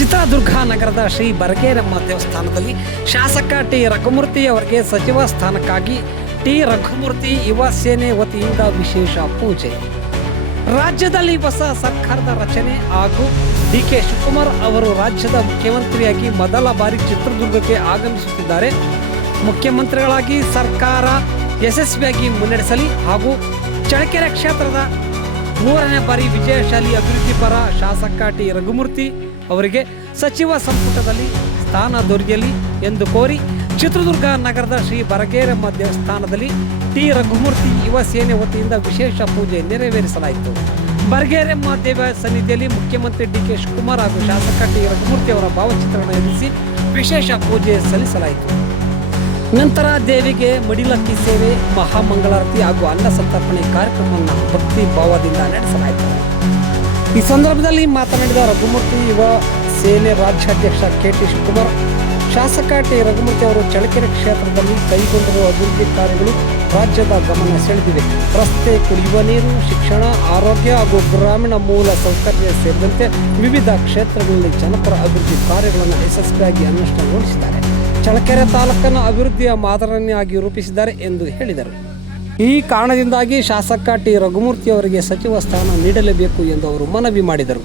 ಚಿತ್ರದುರ್ಗ ನಗರದ ಶ್ರೀ ಬರಗೇರಮ್ಮ ದೇವಸ್ಥಾನದಲ್ಲಿ ಶಾಸಕ ಟಿ ರಘುಮೂರ್ತಿ ಅವರಿಗೆ ಸಚಿವ ಸ್ಥಾನಕ್ಕಾಗಿ ಟಿ ರಘುಮೂರ್ತಿ ಯುವ ಸೇನೆ ವತಿಯಿಂದ ವಿಶೇಷ ಪೂಜೆ. ರಾಜ್ಯದಲ್ಲಿ ಹೊಸ ಸರ್ಕಾರದ ರಚನೆ ಹಾಗೂ ಡಿ.ಕೆ. ಶಿವಕುಮಾರ್ ಅವರು ರಾಜ್ಯದ ಮುಖ್ಯಮಂತ್ರಿಯಾಗಿ ಮೊದಲ ಬಾರಿ ಚಿತ್ರದುರ್ಗಕ್ಕೆ ಆಗಮಿಸುತ್ತಿದ್ದಾರೆ. ಮುಖ್ಯಮಂತ್ರಿಗಳಾಗಿ ಸರ್ಕಾರ ಯಶಸ್ವಿಯಾಗಿ ಮುನ್ನಡೆಸಲಿ ಹಾಗೂ ಚಳ್ಳಕೆರೆ ಕ್ಷೇತ್ರದ 3ನೇ ಬಾರಿ ವಿಜಯಶಾಲಿ ಅಭಿವೃದ್ಧಿ ಪರ ಶಾಸಕ ಟಿ ರಘುಮೂರ್ತಿ ಅವರಿಗೆ ಸಚಿವ ಸಂಪುಟದಲ್ಲಿ ಸ್ಥಾನ ದೊರೆಯಲಿ ಎಂದು ಕೋರಿ ಚಿತ್ರದುರ್ಗ ನಗರದ ಶ್ರೀ ಬರಗೇರಮ್ಮ ದೇವಸ್ಥಾನದಲ್ಲಿ ಟಿ ರಘುಮೂರ್ತಿ ಯುವ ಸೇನೆ ವತಿಯಿಂದ ವಿಶೇಷ ಪೂಜೆ ನೆರವೇರಿಸಲಾಯಿತು. ಬರಗೇರಮ್ಮ ದೇವ ಸನ್ನಿಧಿಯಲ್ಲಿ ಮುಖ್ಯಮಂತ್ರಿ ಡಿ.ಕೆ. ಶಿವಕುಮಾರ್ ಹಾಗೂ ಶಾಸಕ ಟಿ ರಘುಮೂರ್ತಿ ಅವರ ಭಾವಚಿತ್ರವನ್ನು ಇರಿಸಿ ವಿಶೇಷ ಪೂಜೆ ಸಲ್ಲಿಸಲಾಯಿತು. ನಂತರ ದೇವಿಗೆ ಮಡಿಲಕ್ಕಿ ಸೇವೆ, ಮಹಾಮಂಗಳಾರತಿ ಹಾಗೂ ಅನ್ನ ಸಂತರ್ಪಣೆ ಕಾರ್ಯಕ್ರಮವನ್ನು ಭಕ್ತಿ ಭಾವದಿಂದ ನಡೆಸಲಾಯಿತು. ಈ ಸಂದರ್ಭದಲ್ಲಿ ಮಾತನಾಡಿದ ರಘುಮೂರ್ತಿ ಯುವ ಸೇನೆ ರಾಜ್ಯಾಧ್ಯಕ್ಷ ಕೆ.ಟಿ. ಶಿವಕುಮಾರ್, ಶಾಸಕ ಟಿ ರಘುಮೂರ್ತಿ ಅವರು ಚಳ್ಳಕೆರೆ ಕ್ಷೇತ್ರದಲ್ಲಿ ಕೈಗೊಂಡಿರುವ ಅಭಿವೃದ್ಧಿ ಕಾರ್ಯಗಳು ರಾಜ್ಯದ ಗಮನ ಸೆಳೆದಿವೆ. ರಸ್ತೆ, ಕುಡಿಯುವ ನೀರು, ಶಿಕ್ಷಣ, ಆರೋಗ್ಯ ಹಾಗೂ ಗ್ರಾಮೀಣ ಮೂಲ ಸೌಕರ್ಯ ಸೇರಿದಂತೆ ವಿವಿಧ ಕ್ಷೇತ್ರಗಳಲ್ಲಿ ಜನಪರ ಅಭಿವೃದ್ಧಿ ಕಾರ್ಯಗಳನ್ನು ಯಶಸ್ವಿಯಾಗಿ ಅನುಷ್ಠಾನಗೊಳಿಸಿದ್ದಾರೆ. ಚಳ್ಳಕೆರೆ ತಾಲೂಕನ್ನು ಅಭಿವೃದ್ಧಿಯ ಮಾದರಿಯಾಗಿ ರೂಪಿಸಿದ್ದಾರೆ ಎಂದು ಹೇಳಿದರು. ಈ ಕಾರಣದಿಂದಾಗಿ ಶಾಸಕ ಟಿ ರಘುಮೂರ್ತಿ ಅವರಿಗೆ ಸಚಿವ ಸ್ಥಾನ ನೀಡಲೇಬೇಕು ಎಂದು ಅವರು ಮನವಿ ಮಾಡಿದರು.